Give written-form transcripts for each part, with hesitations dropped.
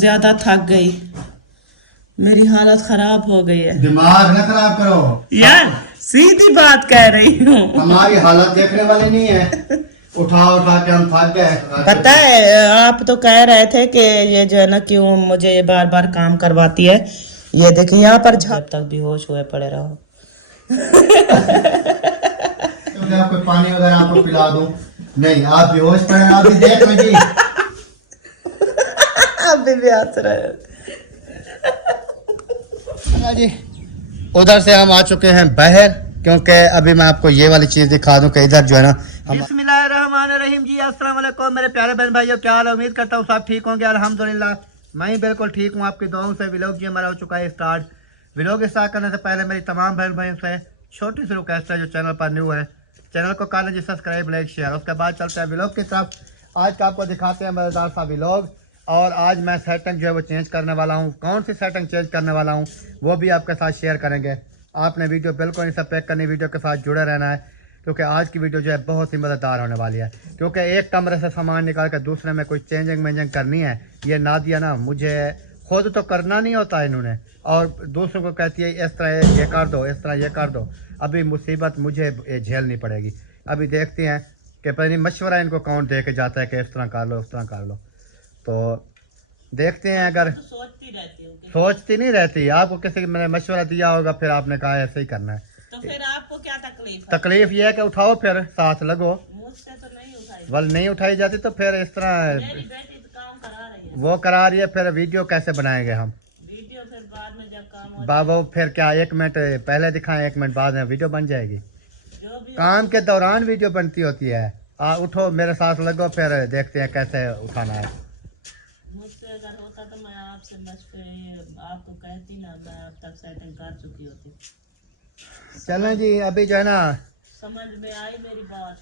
ज्यादा थक गई, मेरी हालत खराब हो गई है। दिमाग न खराब करो यार सीधी बात कह रही हूँ। हमारी हालत देखने वाली नहीं है। उठा उठा के हम थक गए। पता है आप तो कह रहे थे कि ये जो है ना क्यों मुझे ये बार बार काम करवाती है। ये देखिए यहाँ पर जब तक बेहोश हुए पड़े रहो। तो मैं आपको पानी वगैरह आपको पिला दूं? नहीं, आप बेहोश पड़े आप भी देख लो जी। अभी भी हंस रहे हो। हाँ जी, उधर से हम आ चुके हैं बाहर, क्योंकि अभी मैं आपको ये वाली चीज दिखा दूं कि इधर जो है ना बिस्मिल्लाहिर्रहमानिर्रहीम जी। अस्सलाम वालेकुम मेरे प्यारे बहन भाइयों, क्या हाल है? उम्मीद करता हूँ सब ठीक होंगे। अल्हम्दुलिल्लाह मैं ही बिल्कुल ठीक हूँ। आपकी दुआओं से व्लॉग जी हमारा हो चुका है स्टार्ट। व्लॉग स्टार्ट करने से पहले मेरी तमाम बहन भाइयों से छोटी सी रिक्वेस्ट है, जो चैनल पर न्यू है चैनल को कर लीजिए सब्सक्राइब, लाइक, शेयर। उसके बाद चलते हैं व्लॉग की तरफ। आज का आपको दिखाते हैं मज़ेदार सा व्लॉग। और आज मैं सेटिंग जो है वो चेंज करने वाला हूँ। कौन सी सेटिंग चेंज करने वाला हूँ वो भी आपके साथ शेयर करेंगे। आपने वीडियो बिल्कुल नहीं सब पैक करनी, वीडियो के साथ जुड़े रहना है, क्योंकि आज की वीडियो जो है बहुत ही मज़ेदार होने वाली है। क्योंकि एक कमरे से सामान निकाल कर दूसरे में कोई चेंजिंग मेंजिंग करनी है, ये नादिया ना मुझे खुद तो करना नहीं होता इन्होंने, और दूसरों को कहती है इस तरह ये कर दो, इस तरह ये कर दो। अभी मुसीबत मुझे झेलनी पड़ेगी। अभी देखते हैं कि पहले मशवरा इनको कौन दे के जाता है कि इस तरह कर लो, उस तरह कर लो। तो देखते हैं। अगर सोचती नहीं रहती, आपको किसी मैंने मशवरा दिया होगा, फिर आपने कहा ऐसे ही करना है, तो फिर आपको क्या तकलीफ है? तकलीफ ये है कि उठाओ फिर साथ लगो। मुझसे तो नहीं उठाई। बल नहीं उठाई जाती तो फिर इस तरह मेरी बेटी तो काम करा रही है। वो करा रही है, फिर वीडियो कैसे बनाएंगे हम? वीडियो फिर बाद में जब काम हो बाबू फिर क्या 1 मिनट पहले दिखाएं, 1 मिनट बाद में वीडियो बन जाएगी? जो भी काम के दौरान वीडियो बनती होती है। उठो मेरे साथ लगो, फिर देखते हैं कैसे उठाना है। मुझसे अगर होता तो मैं आपसे आपको कहती ना, मैं अब तक सेटिंग कर चुकी होती। चलें जी, अभी जो है ना समझ में आई मेरी बात?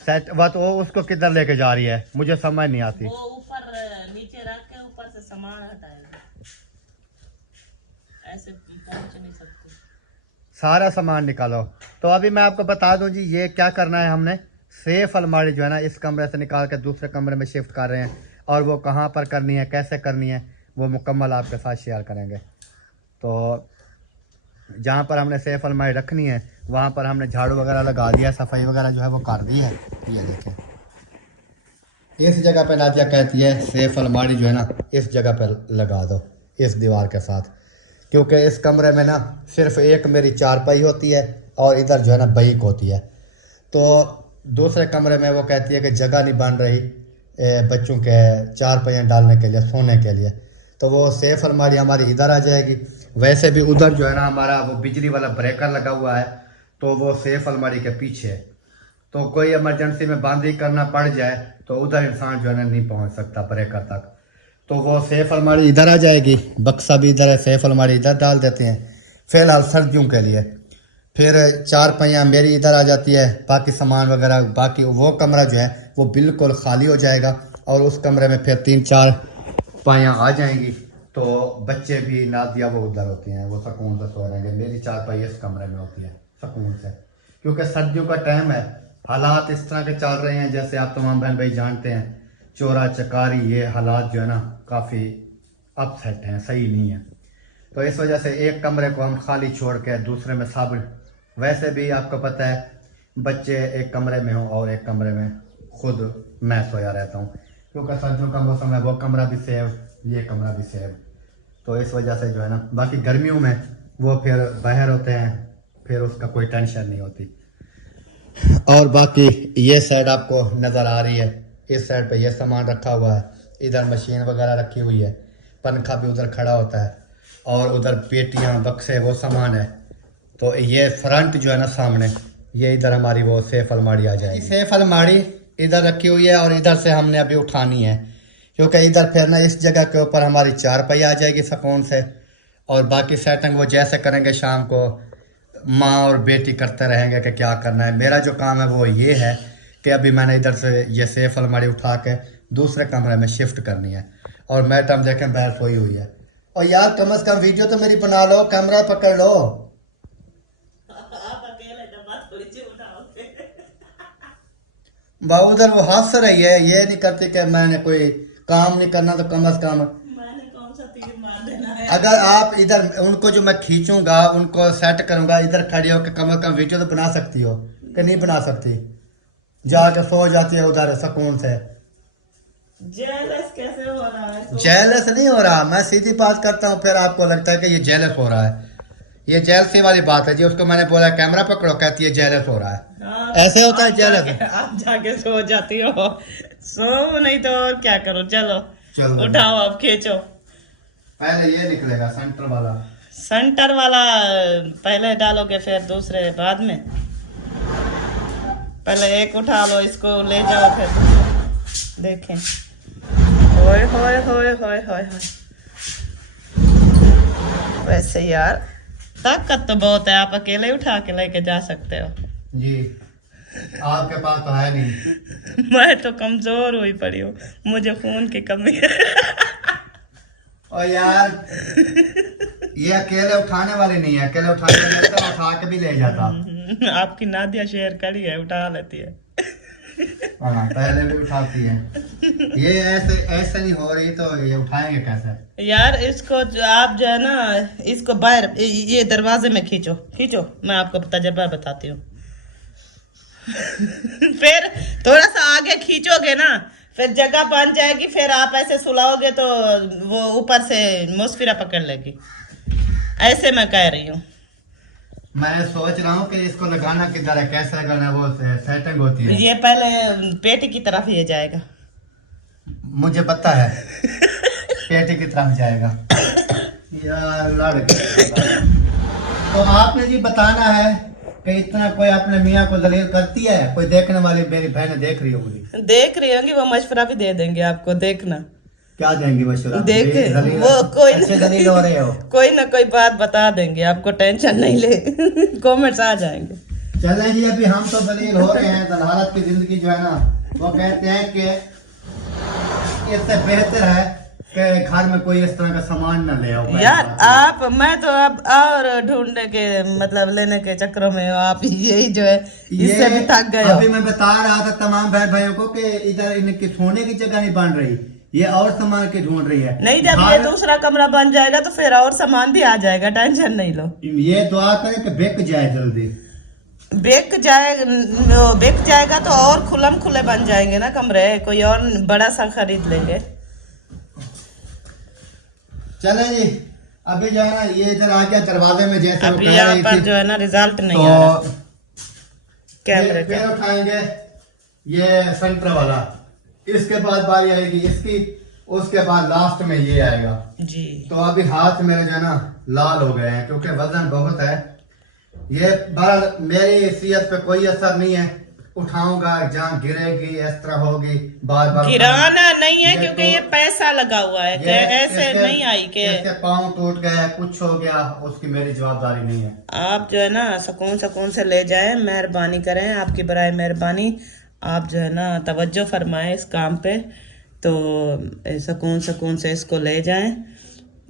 सेट बात वो उसको किधर लेके जा रही है मुझे समझ नहीं आती। वो ऊपर नीचे रख के ऊपर से सामान हटाएगा, ऐसे पहुंच नहीं सकती। सारा सामान निकालो। तो अभी मैं आपको बता दूं जी, ये क्या करना है हमने। सेफ अलमारी जो है ना इस कमरे से निकाल के दूसरे कमरे में शिफ्ट कर रहे हैं, और वो कहाँ पर करनी है, कैसे करनी है, वो मुकम्मल आपके साथ शेयर करेंगे। तो जहाँ पर हमने सेफ अलमारी रखनी है वहाँ पर हमने झाड़ू वगैरह लगा दिया, सफाई वगैरह जो है वो कर दी है। ये देखें, इस जगह पे नादिया कहती है सेफ अलमारी जो है ना इस जगह पर लगा दो, इस दीवार के साथ, क्योंकि इस कमरे में ना सिर्फ एक मेरी चारपाई होती है और इधर जो है ना बैक होती है। तो दूसरे कमरे में वो कहती है कि जगह नहीं बन रही बच्चों के चारपाइयाँ डालने के लिए, सोने के लिए। तो वो सेफ अलमारी हमारी इधर आ जाएगी। वैसे भी उधर जो है ना हमारा वो बिजली वाला ब्रेकर लगा हुआ है, तो वो सेफ अलमारी के पीछे है। तो कोई इमरजेंसी में बंद ही करना पड़ जाए तो उधर इंसान जो है ना नहीं पहुंच सकता ब्रेकर तक। तो वो सेफ अलमारी इधर आ जाएगी, बक्सा भी इधर है, सेफ अलमारी इधर डाल देते हैं फिलहाल सर्दियों के लिए। फिर चारपाइयाँ मेरी इधर आ जाती है, बाकी सामान वगैरह, बाकी वो कमरा जो है वो बिल्कुल खाली हो जाएगा, और उस कमरे में फिर 3-4 पाइयाँ आ जाएंगी। तो बच्चे भी नादिया वो उधर होती हैं, वो सुकून से सो रहेंगे। मेरी चारपाई इस कमरे में होती है सुकून से, क्योंकि सर्दियों का टाइम है, हालात इस तरह के चल रहे हैं जैसे आप तमाम बहन भाई जानते हैं, चोरा चकारी, ये हालात जो है ना काफ़ी अपसेट हैं, सही नहीं है। तो इस वजह से एक कमरे को हम खाली छोड़ के दूसरे में सब, वैसे भी आपको पता है बच्चे एक कमरे में हों और एक कमरे में खुद मैं सोया रहता हूँ, क्योंकि सर्दियों का मौसम है, वो कमरा भी सेव, ये कमरा भी सेव। तो इस वजह से जो है ना, बाकी गर्मियों में वो फिर बाहर होते हैं, फिर उसका कोई टेंशन नहीं होती। और बाकी ये साइड आपको नज़र आ रही है, इस साइड पे ये सामान रखा हुआ है, इधर मशीन वगैरह रखी हुई है, पंखा भी उधर खड़ा होता है, और उधर पेटियाँ बक्से वो सामान है। तो ये फ्रंट जो है ना सामने, ये इधर हमारी वो सेफ अलमारी आ जाएगी। सेफ अलमारी इधर रखी हुई है और इधर से हमने अभी उठानी है, क्योंकि इधर फिर ना इस जगह के ऊपर हमारी चारपाई आ जाएगी सुकून से। और बाकी सेटिंग वो जैसे करेंगे शाम को, माँ और बेटी करते रहेंगे कि क्या करना है। मेरा जो काम है वो ये है कि अभी मैंने इधर से ये सेफ अलमारी उठा के दूसरे कमरे में शिफ्ट करनी है, और मैडम देखें बाहर सोई हुई है। और यार कम से कम वीडियो तो मेरी बना लो, कैमरा पकड़ लो। आप अकेले डब्बा थोड़ी सी उठाओगे। बाबू उधर वो हंस रही है, ये नहीं करती कि मैंने कोई काम नहीं करना, तो कम से कम तीर मार देना है। अगर आप इधर उनको जो मैं खींचूंगा उनको सेट करूंगा, इधर खड़ी होकर कम से कम वीडियो तो बना सकती हो कि नहीं बना सकती? जाके सो जाती है उधर सुकून से। जेलस कैसे हो रहा है? जेलस नहीं हो रहा, मैं सीधी बात करता हूँ, फिर आपको लगता है कि ये जेलस हो रहा है। ये जेलसी वाली बात है जी। उसको मैंने बोला कैमरा पकड़ो, कहती है जेलस हो रहा है। हाँ, ऐसे होता है जेलस। आप जाके सो जाती हो। सो नहीं तो और क्या करो। चलो चलो उठाओ, आप खींचो। पहले ये निकलेगा सेंटर वाला। सेंटर वाला पहले डालोगे फिर दूसरे बाद में? पहले एक उठा लो, इसको ले जाओ फिर दूसरा। देखें, होए होए होए होए होए होए। वैसे यार ताकत तो बहुत है, आप अकेले उठा के लेके जा सकते हो जी, आपके पास तो है नहीं। मैं तो कमजोर हुई पड़ी हूँ, मुझे खून की कमी है। और यार ये अकेले उठाने वाले नहीं है, अकेले उठाने वाले तो उठा के भी ले जाता। आपकी नादिया शेयर करी है, उठा लेती है। हाँ, पहले भी उठाती है। ये ऐसे ऐसे नहीं हो रही तो ये उठाएंगे कैसे? यार इसको आप जो है ना, इसको बाहर ये दरवाजे में खींचो खींचो, मैं आपको तजर्बा बताती हूँ। फिर थोड़ा सा आगे खींचोगे ना, फिर जगह बन जाएगी, फिर आप ऐसे सुलाओगे तो वो ऊपर से मुस्फिरा पकड़ लेगी। ऐसे मैं कह रही हूँ। मैं सोच रहा हूँ कि इसको लगाना किधर है, कैसे लगाना है, वो सेटिंग होती है। ये पहले पेटी की तरफ ये जाएगा। मुझे पता है पेटी की तरफ जाएगा। यार लड़ गए। तो आपने जी बताना है कि इतना कोई अपने मियाँ को दलील करती है? कोई देखने वाली मेरी बहन देख रही होगी, देख रही होंगी, वो मशवरा भी दे देंगे आपको, देखना। क्या देंगी मशवरा? देख दलील- वो कोई अच्छे दलील हो रहे हो। कोई ना कोई बात बता देंगे आपको, टेंशन नहीं ले। कमेंट्स आ जाएंगे। चल रहे जी, अभी हम तो दलील हो रहे हैं। दलालत की जिंदगी जो है ना, वो कहते हैं कि इससे बेहतर है कि घर में कोई इस तरह का सामान ना ले आओ। यार आप, मैं तो अब और ढूंढने के मतलब लेने के चक्रों में हो आप, यही जो है इससे भी थक गए हो। अभी मैं बता रहा था तमाम बहन भाइयों को कि इधर इनकी सोने की जगह नहीं बन रही, ये और सामान की ढूंढ रही है। नहीं, जब ये दूसरा कमरा बन जाएगा तो फिर और सामान भी आ जाएगा, टेंशन नहीं लो। ये दुआ करें कि बिक जाए जल्दी। बिक जाएगा तो और खुलम खुले बन जाएंगे ना कमरे, कोई और बड़ा सा खरीद लेंगे। चले जी, अभी जो है ना ये इधर आ गया दरवाजे में, जैसे वो अभी कह यहाँ रही पर थी। जो है ना रिजल्ट नहीं तो आ रहा कैमरे फिर का। उठाएंगे ये सेंटर वाला, इसके बाद बारी आएगी इसकी, उसके बाद लास्ट में ये आएगा जी। तो अभी हाथ मेरे जो है ना लाल हो गए हैं क्योंकि वजन बहुत है। ये बहरहाल मेरी सेहत पे कोई असर नहीं है, उठाऊंगा जहाँ गिरेगी इस तरह होगी, बार बार गिराना नहीं है ये क्योंकि तो- ये पैसा लगा हुआ है, ये ऐसे इसके- नहीं आई के इसके पाँव टूट गए, कुछ हो गया, उसकी मेरी जवाबदारी नहीं है। आप जो है ना सुकून सुकून से ले जाएं, मेहरबानी करें, आपकी बराए मेहरबानी। आप जो है ना तवज्जो फरमाएं इस काम पे, तो सुकून सुकून से इसको ले जाएं।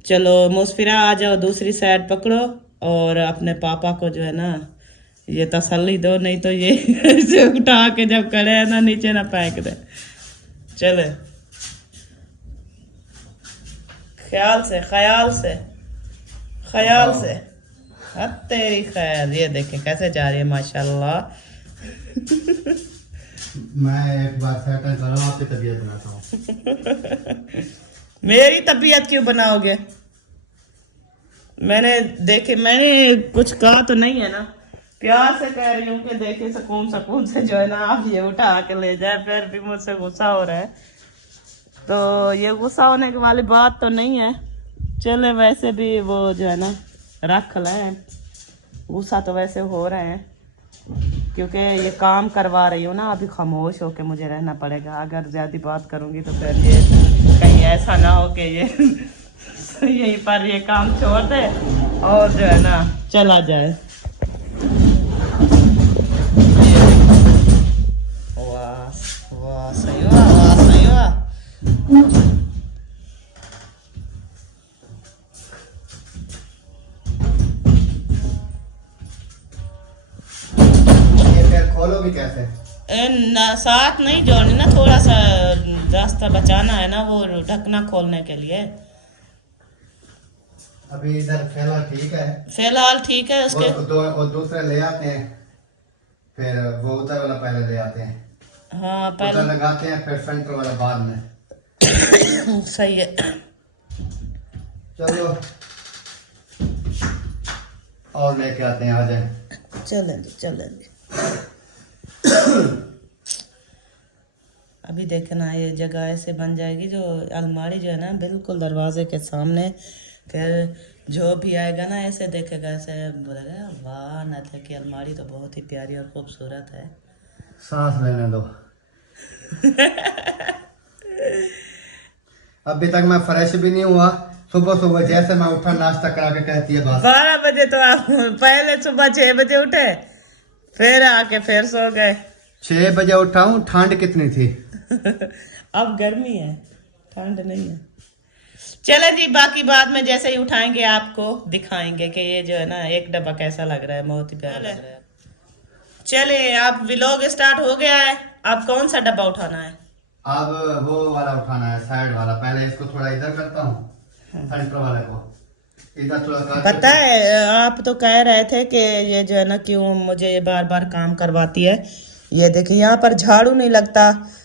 चलो मुस्फिरा आ जाओ, दूसरी साइड पकड़ो और अपने पापा को जो है ना ये तसल्ली दो, नहीं तो ये ऐसे उठा के जब खड़े है ना नीचे ना फेंक दे। चले ख्याल से ख्याल से ख्याल से। हद तेरी खैर, ये देखें कैसे जा रही है माशाल्लाह। मैं एक बार सेटल करूँ, आपकी तबीयत बनाता हूँ। मेरी तबीयत क्यों बनाओगे? मैंने कुछ कहा तो नहीं है ना, प्यार से कह रही हूँ कि देखे सुकून सुकून से जो है ना आप ये उठा के ले जाए। फिर भी मुझसे गुस्सा हो रहा है, तो ये गुस्सा होने की वाली बात तो नहीं है। चले वैसे भी वो जो है ना रख लें, गुस्सा तो वैसे हो रहे हैं क्योंकि ये काम करवा रही हूँ ना, अभी खामोश होके मुझे रहना पड़ेगा। अगर ज़्यादा बात करूँगी तो फिर ये कहीं ऐसा ना हो कि ये यहीं पर ये काम छोड़ दे और जो है ना चला जाए। वाह वाह, सही हुआ, वाह सही हुआ। ये फिर खोलोगी कैसे? साथ नहीं जोड़नी ना, थोड़ा सा रास्ता बचाना है ना वो ढकना खोलने के लिए। अभी इधर फिलहाल ठीक है। फिलहाल ठीक है उसके। वो दूसरे ले आते हैं, फिर वो उधर वाला पहले ले आते हैं, हाँ उधर पहले लगाते हैं, फिर सेंटर वाला बाद में। सही है। चलो और लेके आते हैं, आ जाए। चलेंगे चलेंगे। अभी देखना ये जगह ऐसे बन जाएगी जो अलमारी जो है ना बिल्कुल दरवाजे के सामने, फिर जो भी आएगा ना ऐसे देखेगा, ऐसे बोलेगा वाह नथले की अलमारी तो बहुत ही प्यारी और खूबसूरत है। सांस लेने दो। अभी तक मैं फ्रेश भी नहीं हुआ। सुबह सुबह जैसे मैं उठा नाश्ता करा के कहती है बस। 12 बजे तो आप पहले सुबह 6 बजे उठे, फिर आके फिर सो गए। 6 बजे उठा हूँ, ठंड कितनी थी। अब गर्मी है, ठंड नहीं है। चलें जी, बाकी बाद में जैसे ही उठाएंगे आपको दिखाएंगे कि ये जो है ना एक डब्बा कैसा लग रहा है, बहुत ही प्यारा लग रहा है। चले अब व्लॉग स्टार्ट हो गया है। अब कौन सा डब्बा उठाना है? अब वो वाला उठाना है, साइड वाला। पहले इसको थोड़ा इधर करता हूँ, सेंटर वाले को इधर थोड़ा करके। पता है आप तो कह रहे थे कि ये जो है ना क्यों मुझे ये बार बार काम करवाती है। ये देखिए यहाँ पर झाड़ू नहीं लगता,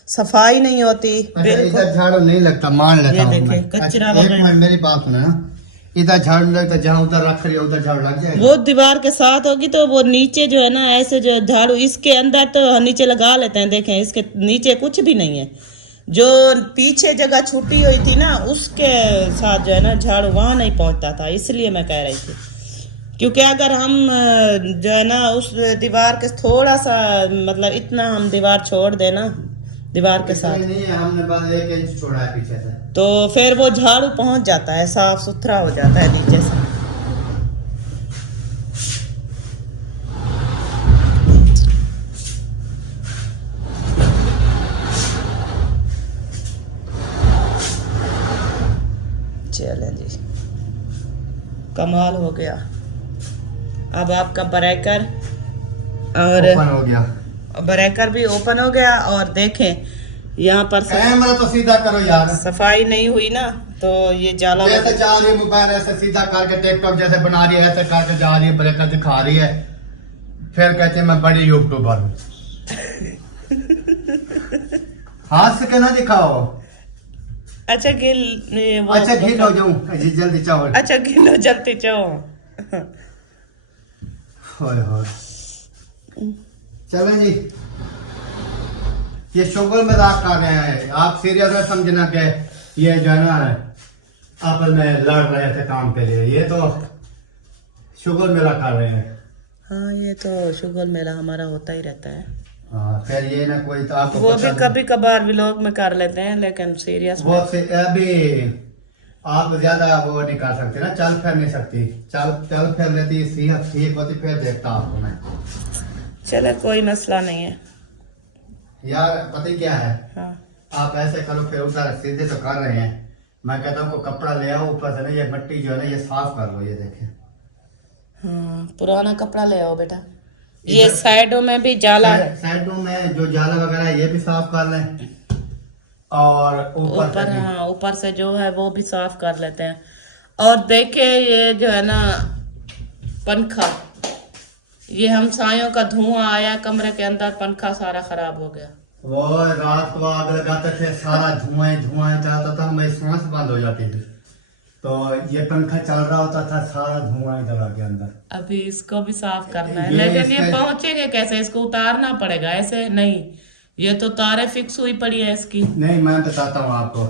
सफाई नहीं होती अच्छा, बिल्कुल। इधर झाड़ू नहीं लगता, मान लेता ये हूँ देखिए, मैं। कचरा अच्छा, एक वगैरह। मिनट मेरी बात सुनो ना। इधर झाड़ू नहीं लगता, जहाँ उधर रख रही है उधर झाड़ू लग जाएगा। वो दीवार के साथ होगी तो वो नीचे जो है ना ऐसे जो झाड़ू इसके अंदर तो नीचे लगा लेते हैं, देखें इसके नीचे कुछ भी नहीं है। जो पीछे जगह छुट्टी हुई थी ना उसके साथ जो है ना झाड़ू वहां नहीं पहुंचता था, इसलिए मैं कह रही थी। क्योंकि अगर हम जो है ना उस दीवार के थोड़ा सा मतलब इतना हम दीवार छोड़ देना दीवार के साथ, नहीं है, हमने बस 1 इंच छोड़ा है पीछे से। तो फिर वो झाड़ू पहुंच जाता है, साफ सुथरा हो जाता है नीचे से। चलें जी, कमाल हो गया। अब आपका ब्रेकर और ओपन हो गया, ब्रेकर भी ओपन हो गया। और देखें यहाँ पर कैमरा तो सीधा करो यार। सफाई नहीं हुई ना तो ये जाला जैसे जा रही है मोबाइल ऐसे सीधा करके, टिकटॉक जैसे बना रही है ऐसे करके जा रही है, ब्रेकर दिखा रही है, फिर कहते हैं मैं बड़ी यूट्यूबर हूँ। हाथ से कहना दिखाओ। अच्छा गिल वो अच्छा घी हो जाऊं जल्दी चावल। अच्छा गिलो जलते चाहो। होय होय। चलें जी, ये शुगर मजाक कर रहे हैं, आप सीरियस है समझना कि ये जो है ना आपस में लड़ रहे थे काम के लिए, ये तो शुगर मेला कर रहे हैं। हाँ ये तो शुगर मेला हमारा होता ही रहता है। हाँ, फिर ये ना कोई तो आपको वो पता भी कभी कभार व्लॉग में कर लेते हैं, लेकिन सीरियस वो से अभी आप ज्यादा वो नहीं कर सकते ना, चल फिर नहीं सकती, चल फिर लेती, सेहत ठीक होती, फिर देखता आपको मैं। चले कोई मसला नहीं है यार पता ही क्या है, हाँ। आप ऐसे करो, फिर उधर सीधे तो कर रहे हैं, मैं कहता हूँ को कपड़ा ले आओ ऊपर से ना, ये मिट्टी जो है ना ये साफ कर लो, ये देखें। हाँ पुराना कपड़ा ले आओ बेटा। ये साइडों में भी जाला, साइडों में जो जाला वगैरह है ये भी साफ कर लें, और ऊपर हाँ ऊपर से जो है वो भी साफ कर लेते हैं। और देखे ये जो है ना पंखा, ये हमसायों का धुआं आया कमरे के अंदर, पंखा सारा खराब हो गया। वो रात को आग लगाते थे, सारा धुआं धुआं जाता था, हमारी सांस बंद हो जाती थी, तो ये पंखा चल रहा होता था, सारा धुआं इधर आ गया अंदर। अभी इसको भी साफ करना है, ये लेकिन ये इसका- पहुंचेंगे कैसे? इसको उतारना पड़ेगा, ऐसे नहीं। ये तो तारे फिक्स हुई पड़ी है इसकी। नहीं मैं बताता हूँ आपको,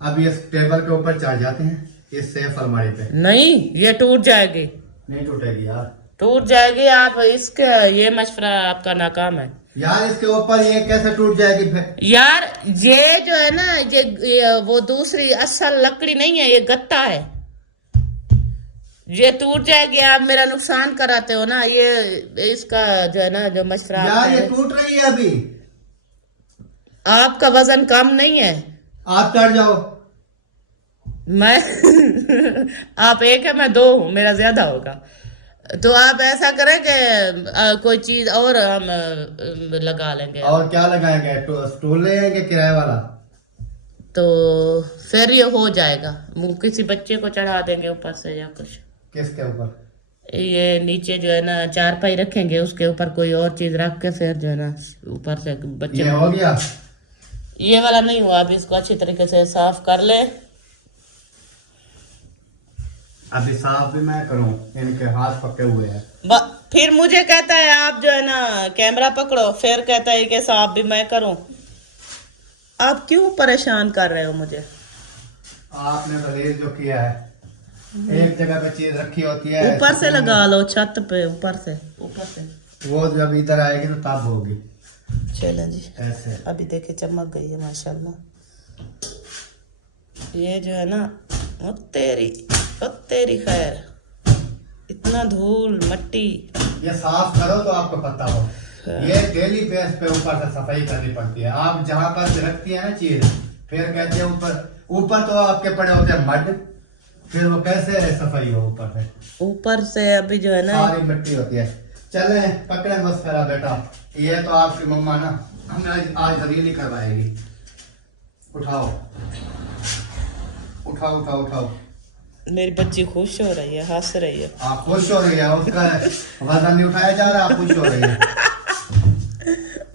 अब ये टेबल के ऊपर चढ़ जाते हैं, इस सेफ अलमारी पे नहीं ये टूट जाएगी, नहीं टूटेगी यार। टूट जाएगी। आप इसका ये मशवरा आपका नाकाम है यार इसके ऊपर ये कैसे टूट जाएगी फिर? यार। ये जो है ना ये वो दूसरी असल लकड़ी नहीं है, ये गत्ता है, ये टूट जाएगी। आप मेरा नुकसान कराते हो ना, ये इसका जो है ना जो मशवरा यार ये टूट रही है अभी। आपका वजन कम नहीं है, आप चढ़ जाओ। मैं आप एक है मैं 2 हूँ, मेरा ज्यादा होगा। तो आप ऐसा करें कि कोई चीज और हम लगा लेंगे। और क्या लगाएंगे? स्टूल लेंगे किराए वाला? तो फिर ये हो जाएगा। वो किसी बच्चे को चढ़ा देंगे ऊपर से या कुछ। किसके ऊपर? ये नीचे जो है ना चारपाई रखेंगे, उसके ऊपर कोई और चीज रख के फिर जो है ना ऊपर से बच्चे। ये हो गया? ये वाला नहीं हुआ, अभी इसको अच्छी तरीके से साफ कर ले। अभी साफ भी मैं करूं, इनके हाथ पके हुए हैं। फिर मुझे कहता है आप जो है ना कैमरा पकड़ो, फिर कहता है कि साफ भी मैं करूं। आप क्यों परेशान कर रहे हो मुझे? आपने तो ये जो किया है, एक जगह पे चीज रखी होती है, ऊपर से लगा लो छत पे, ऊपर से। वो जब इधर आएगी तो तब होगी। चलो जी, ऐसे अभी देखे चमक गई है माशाल्लाह। ये जो है ना ओ तेरी खैर, इतना धूल मट्टी। ये साफ करो तो आपको पता हो। ये डेली बेस पे ऊपर से सफाई करनी पड़ती है। आप जहाँ पर भी रखती है ना चीज, फिर कहते हैं ऊपर तो आपके पड़े होते हैं मड, फिर वो कैसे सफाई हो ऊपर से अभी जो है ना सारी मिट्टी होती है। चले पकड़े मस्करा बेटा, ये तो आपकी मम्मा ना हमें आज हरीली करवाएगी। उठाओ उठाओ उठाओ उठाओ। मेरी बच्ची खुश हो रही है, हंस रही है। आप खुश हो रही है? उसका वजन नहीं उठाया जा रहा, आप खुश हो रही है?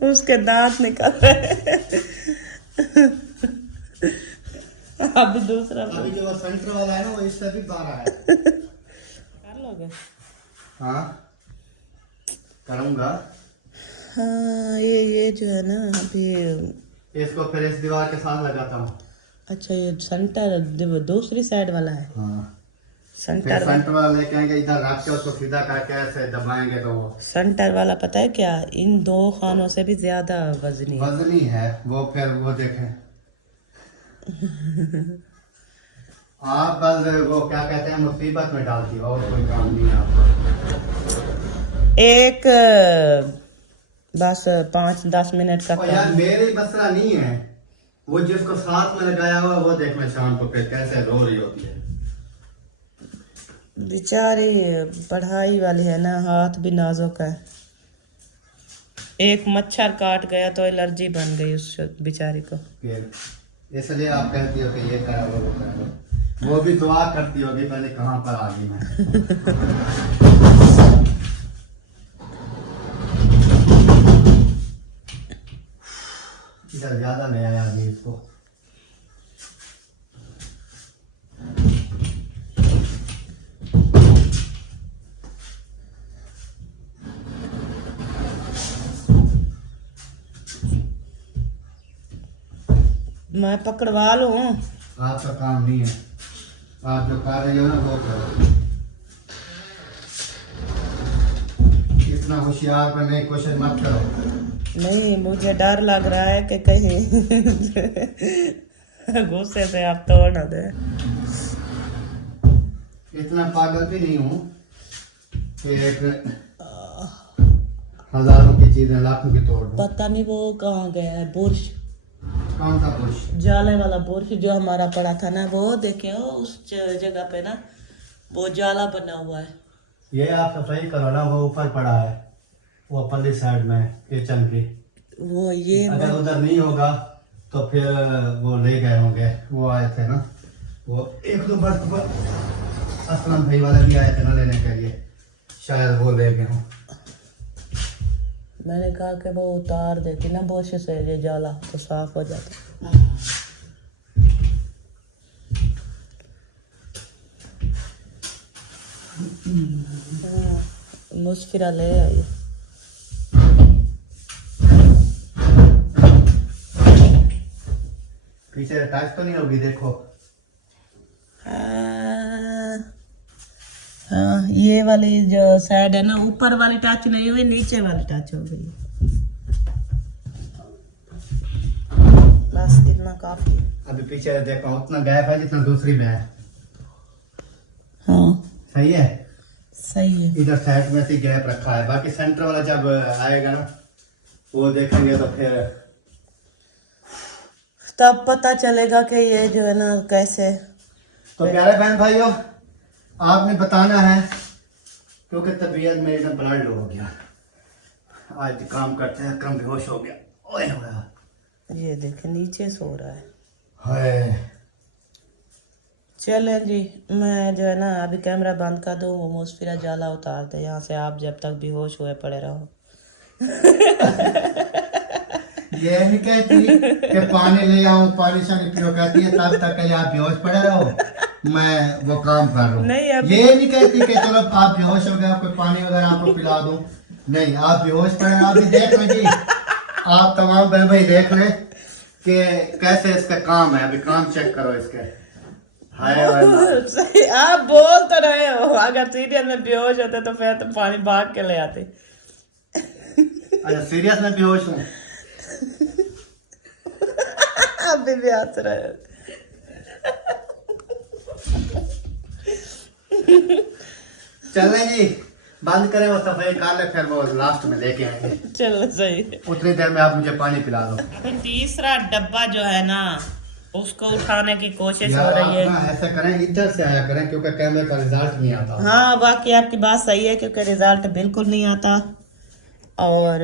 उसके दांत निकल रहे। अभी दूसरा, अभी जो सेंटर वाला है ना, वो इससे भी बाहर है। कर लोगे? हाँ करूँगा। हाँ ये जो है ना अभी इसको फिर इस दीवार के साथ लगाता हूँ। अच्छा, ये सेंटर दूसरी साइड वाला है। हाँ सेंटर वाला लेके आएंगे, इधर रख के उसको सीधा करके ऐसे दबाएंगे तो वो सेंटर वाला पता है क्या, इन दो खानों से भी ज्यादा वजनी है वो। फिर वो देखें आप बस वो क्या कहते हैं मुसीबत में डालती हो, और कोई काम नहीं है आपको। एक बस 5-10 मिनट का यार मेरी मसला नहीं है, वो जिसको साथ में लगाया हुआ वो देखना शाम को कैसे रो रही होती है बेचारी। पढ़ाई वाली है ना, हाथ भी नाजुक है। एक मच्छर काट गया तो एलर्जी बन गई उस बेचारी को। इसलिए आप कहती हो कि ये करा वो करा। वो भी दुआ करती होगी पहले कहाँ पर आ गई मैं। इधर ज्यादा नहीं आया अभी इसको। मैं पकड़वा लूं? आपका काम नहीं है, आप जो कर रहे हो ना वो करो। इतना होशियार बनने की कोशिश मत करो। नहीं, मुझे डर लग रहा है कि कहीं गुस्से से आप तोड़ ना दे। इतना पागल भी नहीं हूँ कि एक हजारों की चीजें लाखों की तोड़ दूं। पता नहीं वो कहाँ गया है बुर्श। कौन सा बुर्श? जाले वाला बुर्श जो हमारा पड़ा था ना, वो देखे हो उस जगह पे ना वो जाला बना हुआ है। ये आप सफाई करो ना, वो ऊपर पड़ा है, वो पल्ली साइड में किचन की। वो ये अगर उधर नहीं होगा तो फिर वो ले गए होंगे, वो आए थे ना, वो एक दो बार असलम भाई वाले भी आए थे ना लेने के लिए, शायद वो ले गए हों। मैंने कहा कि वो उतार देती ना बुर्श से ये जाला तो साफ हो जाता। मुस्फिरा ले आई। पीछे टच तो नहीं होगी देखो। हाँ, ये वाली जो साइड है ना, ऊपर वाली टच नहीं हुई, नीचे वाली टच हो गई। बस इतना काफी। अभी पीछे देखो उतना गैप है जितना दूसरी में है। हाँ सही है, सही है। इधर साइड में से गैप रखा है, बाकी सेंटर वाला जब आएगा ना वो देखेंगे तो फिर तब पता चलेगा कि ये जो है ना कैसे। तो प्यारे बहन भाइयों, आपने बताना है क्योंकि तबीयत मेरी ना ब्लड हो गया। आज काम करते हैं, अकरम बेहोश हो गया। ओए होए। ये देखे नीचे सो रहा है। हाय चलें जी, मैं जो है ना अभी कैमरा बंद कर दूँ, वो मोसफिरा जाला उतार दे यहाँ से, आप जब तक बेहोश हुए पड़े रहो। ये नहीं कहती कि पानी ले आऊं, पानी शानी पियो, कहती है तब तक के लिए आप बेहोश पड़े रहो, मैं वो काम कर रहा नहीं हूँ। अभी ये नहीं कहती कि चलो आप बेहोश हो गए, आपको पानी वगैरह आपको पिला दूं, नहीं, आप बेहोश पड़े रहो। अभी देख लो जी, आप तमाम बहन भाई देख ले कि कैसे इसका काम है, अभी काम चेक करो इसके। हाय हाय सही, आप बोल तो रहे हो, अगर सीरियल में बेहोश होते तो फिर तो पानी भाग के ले आते। अच्छा सीरियस में बेहोश हूँ। अभी भी हंस रहे हो। चलें जी, बंद करें वो सफाई कर ले, फिर वो लास्ट में लेके आएंगे। चलो सही है। उतनी देर में आप मुझे पानी पिला दो। फिर तीसरा डब्बा जो है ना, उसको उठाने की कोशिश हो यार रही है। आप ना ऐसा करें, इधर से आया करें, क्योंकि कैमरे का रिजल्ट नहीं आता। हाँ, बाकी आपकी बात सही है, क्योंकि रिजल्ट बिल्कुल नहीं आता। और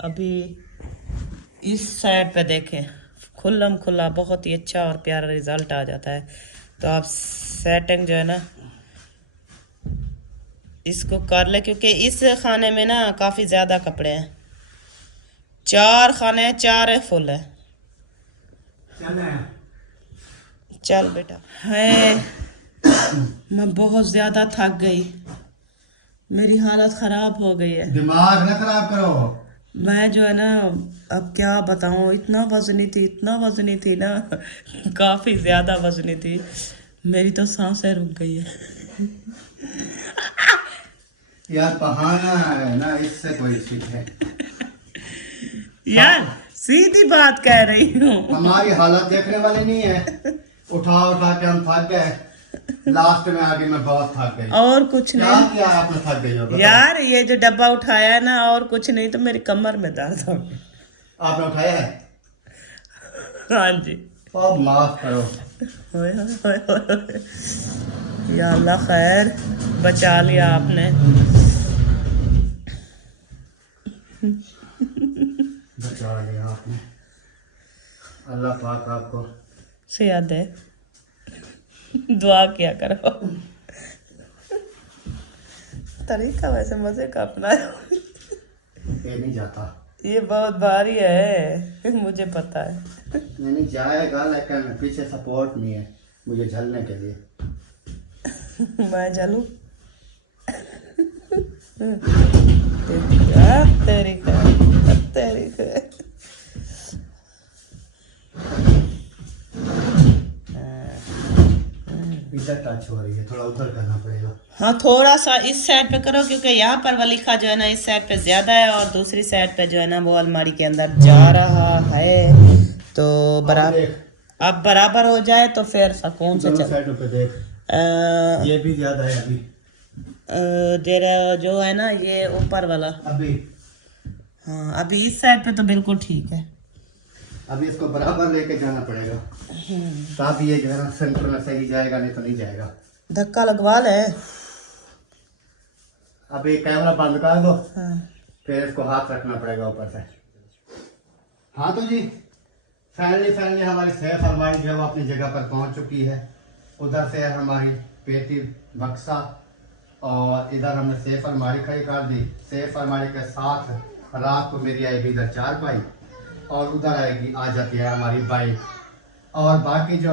अभी इस साइड पे देखें, खुल्लम खुल्ला बहुत ही अच्छा और प्यारा रिजल्ट आ जाता है। तो आप सेटिंग जो है ना इसको कर ले, क्योंकि इस खाने में ना काफ़ी ज़्यादा कपड़े हैं, 4 खाने हैं, 4 फुल है। चल बेटा है, मैं बहुत ज़्यादा थक गई, मेरी हालत ख़राब हो गई है। दिमाग न खराब करो। मैं जो है ना, अब क्या बताऊं, इतना वजनी थी ना, काफी ज्यादा वजनी थी, मेरी तो सांसें रुक गई है। यार बहाना है ना, इससे कोई चीज है। यार सीधी बात कह रही हूँ। हमारी हालत देखने वाली नहीं है, उठा उठा के हम थक गए, लास्ट में आगे मैं बहुत थक गई। और कुछ क्या नहीं किया आपने, थक गई हो बताओ। यार, ये जो डब्बा उठाया है ना, और कुछ नहीं तो मेरी कमर में दर्द हो गई। आपने उठाया है? हाँ जी। अब माफ करो। ओए होए होए होए। या अल्लाह खैर, बचा लिया आपने। बचा लिया आपने, अल्लाह पाक आपको सेहत दे, दुआ किया करो। तरीका वैसे मजे का अपनाया। ये नहीं जाता, ये बहुत भारी है, मुझे पता है। नहीं जाएगा, लेकिन पीछे सपोर्ट नहीं है मुझे झलने के लिए। मैं चलूं? तेरी इधर टच हो रही है, थोड़ा उधर करना पड़ेगा। हाँ, थोड़ा सा इस साइड पे करो, क्योंकि यहाँ पर वलीखा जो है ना इस साइड पे ज्यादा है, और दूसरी साइड पे जो है ना वो अलमारी के अंदर जा रहा है। तो बराबर, अब बराबर हो जाए तो फिर सुकून से चल। साइडों पे देख, ये भी ज्यादा है अभी। तेरा जो है ना ये ऊपर वाला अभी, हाँ, अभी इस साइड पे तो बिल्कुल ठीक है। अभी इसको बराबर लेके जाना पड़ेगा, तब ये जो है ना सेंटर में सही जाएगा, नहीं तो नहीं जाएगा। धक्का लगवा ले। अभी कैमरा बंद कर दो, हाँ। फिर इसको हाथ रखना पड़ेगा ऊपर से। हाँ तो जी फाइनली हमारी सेफ अलमारी जो है वो अपनी जगह पर पहुंच चुकी है। उधर से हमारी पेटी बक्सा, और इधर हमने सेफ अलमारी खड़ी कर दी। सेफ अलमारी के साथ रात को मेरी आएगी इधर चारपाई, और उधर आएगी, आ जाती है हमारी बाइक, और बाकी जो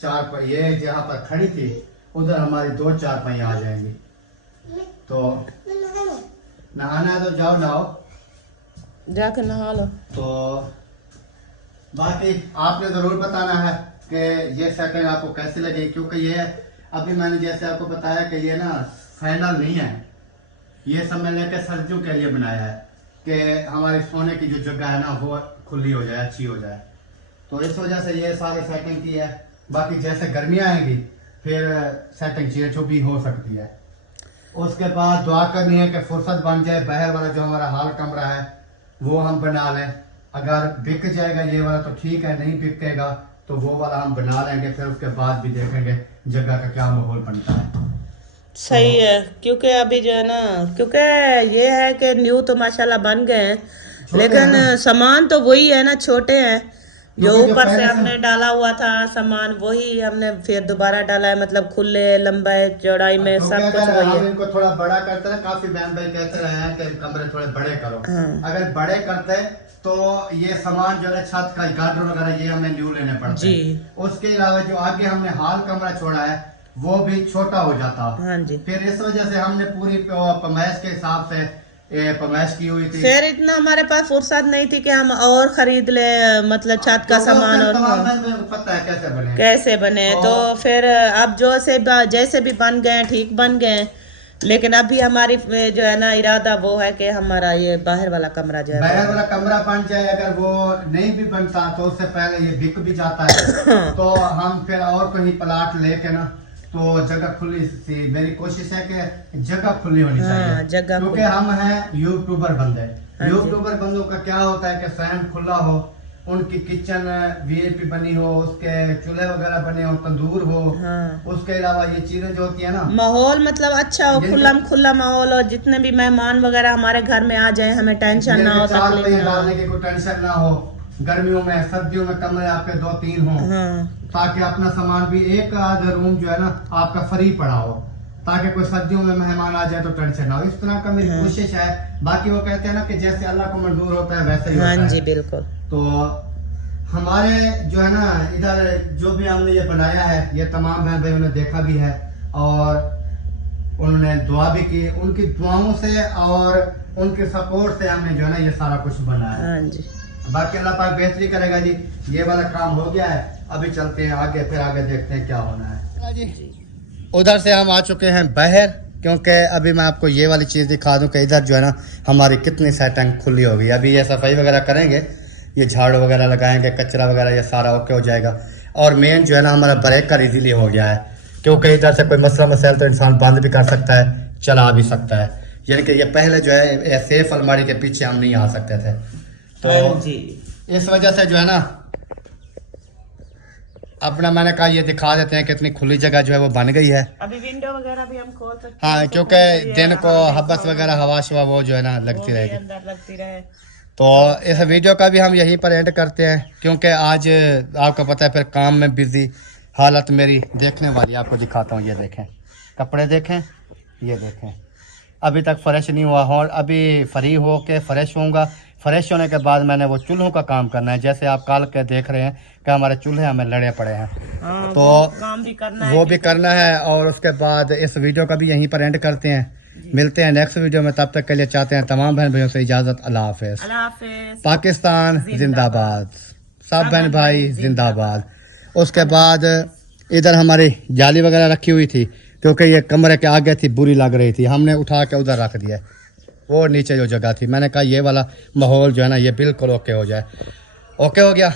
चारपाई ये जहाँ पर खड़ी थी उधर हमारी 2 चारपाई आ जाएंगी। तो नहाना है तो जाओ जाकर नहा लो। तो बाकी आपने ज़रूर बताना है कि ये सेटिंग आपको कैसी लगी, क्योंकि ये अभी मैंने जैसे आपको बताया कि ये ना फाइनल नहीं है, ये सब मैंने लेकर सर्दियों के लिए बनाया है कि हमारी सोने की जो जगह है ना वो खुली हो जाए, अच्छी हो जाए। तो इस वजह से ये सारी सेटिंग की है। बाकी जैसे गर्मियाँ आएंगी फिर सेटिंग चेंज भी हो सकती है। उसके बाद दुआ करनी है कि फुर्सत बन जाए, बाहर वाला जो हमारा हाल कमरा है वो हम बना लें। अगर बिक जाएगा ये वाला तो ठीक है, नहीं बिकेगा तो वो वाला हम बना लेंगे, फिर उसके बाद भी देखेंगे जगह का क्या माहौल बनता है। सही है, क्योंकि अभी जो है ना, क्योंकि ये है कि न्यू तो माशाल्लाह बन गए हैं, लेकिन सामान तो वही है ना, छोटे हैं। जो क्योंकि ऊपर से पहले हमने डाला हुआ था सामान वही हमने फिर दोबारा डाला है, मतलब खुले लंबाई चौड़ाई में क्योंकि सब कुछ अगर वही हम है। इनको थोड़ा बड़ा करते हैं, काफी बहन भाई कहते रहे हैं कि कमरे थोड़े बड़े करो। हाँ। अगर बड़े करते तो ये सामान जो है छत का गार्डर वगैरह ये हमें न्यू लेने पड़ते जी। हैं। उसके अलावा जो आगे हमने हाल कमरा छोड़ा है वो भी छोटा हो जाता। हाँ जी। फिर इस वजह से हमने पूरी पमाइश के हिसाब से पमाइश की हुई थी। फिर इतना हमारे पास फुर्सत नहीं थी कि हम और खरीद ले, मतलब छत का सामान और तमाम बहन भाई को पता है कैसे बने। कैसे बने। तो फिर अब जो से जैसे भी बन गए ठीक बन गए, लेकिन अभी हमारी जो है ना इरादा वो है कि हमारा ये बाहर वाला कमरा जो है बाहर वाला कमरा बन जाए। अगर वो नहीं भी बनता तो उससे पहले ये बिक भी जाता है तो हम फिर और कहीं प्लाट लेके ना, तो जगह खुली सी मेरी कोशिश है कि जगह खुली होनी चाहिए। जगह क्योंकि हम हैं यूट्यूबर बंदे। हाँ जी। यूट्यूबर बंदों का क्या होता है कि सहन खुला हो, उनकी किचन वीआईपी बनी हो, उसके चूल्हे वगैरह बने हो, तंदूर हो। हाँ। उसके अलावा ये चीजें जो होती है ना, माहौल मतलब अच्छा हो, खुला माहौल, और जितने भी मेहमान वगैरह हमारे घर में आ जाए हमें टेंशन ना हो, चार तकलीफ पहिए ना हो। डालने की कोई टेंशन ना हो। गर्मियों में सर्दियों में कमरे आपके 2-3 हो, हाँ। ताकि अपना सामान भी एक आध रूम जो है ना आपका फ्री पड़ा हो, ताकि कोई सर्दियों में मेहमान आ जाए तो टेंशन ना हो। इस तरह का मेरी कोशिश है। बाकी वो कहते हैं ना कि जैसे अल्लाह को मंजूर होता है वैसे ही होता हाँ है। जी बिल्कुल। तो हमारे जो है ना इधर जो भी हमने ये बनाया है, ये तमाम बहन भाइयों ने देखा भी है और उन्होंने दुआ भी की। उनकी दुआओं से और उनके सपोर्ट से हमने जो है ना ये सारा कुछ बनाया है। हाँ जी। बाकी अल्लाह पाक बेहतरी करेगा जी। ये वाला काम हो गया है, अभी चलते हैं आगे, फिर आगे देखते हैं क्या होना है जी। उधर से हम आ चुके हैं बाहर, क्योंकि अभी मैं आपको ये वाली चीज़ दिखा दूं कि इधर जो है ना हमारी कितनी सेटिंग खुली होगी। अभी ये सफाई वगैरह करेंगे, ये झाड़ू वगैरह लगाएंगे, कचरा वगैरह ये सारा ओके हो जाएगा। और मेन जो है ना हमारा ब्रेकर इजीली हो गया है, क्योंकि इधर से कोई मसला मसाइल तो इंसान बंद भी कर सकता है, चला भी सकता है। यानी कि ये पहले जो है सेफ अलमारी के पीछे हम नहीं आ सकते थे, तो हाँ जी। इस वजह से जो है ना अपना मैंने कहा ये दिखा देते हैं कितनी खुली जगह जो है वो बन गई है। अभी विंडो वगैरह भी हम खोल सकते हैं। हाँ, क्योंकि दिन को हब्बस वगैरह हवा शवा वो जो है ना लगती रहेगी। अंदर लगती रहे। तो इस वीडियो का भी हम यहीं पर एंड करते हैं, क्योंकि आज आपको पता है फिर काम में बिजी हालत मेरी देखने वाली। आपको दिखाता हूँ, ये देखें कपड़े, देखें ये देखें, अभी तक फ्रेश नहीं हुआ हूँ। अभी फ्री हो के फ्रेश होऊंगा। फ्रेश होने के बाद मैंने वो चूल्हों का काम करना है। जैसे आप कल के देख रहे हैं कि हमारे चूल्हे हमें लड़े पड़े हैं, तो वो काम भी करना है, वो भी करना है। और उसके बाद इस वीडियो का भी यहीं पर एंड करते हैं। मिलते हैं नेक्स्ट वीडियो में, तब तक के लिए चाहते हैं तमाम बहन भाइयों से इजाज़त। अल्लाह हाफिज़। अल्लाह हाफिज़। पाकिस्तान जिंदाबाद, सब बहन भाई जिंदाबाद। उसके बाद इधर हमारी जाली वगैरह रखी हुई थी, क्योंकि ये कमरे के आगे थी, बुरी लग रही थी, हमने उठा के उधर रख दिया। वो नीचे जो जगह थी, मैंने कहा ये वाला माहौल जो है ना ये बिल्कुल ओके हो जाए। ओके हो गया।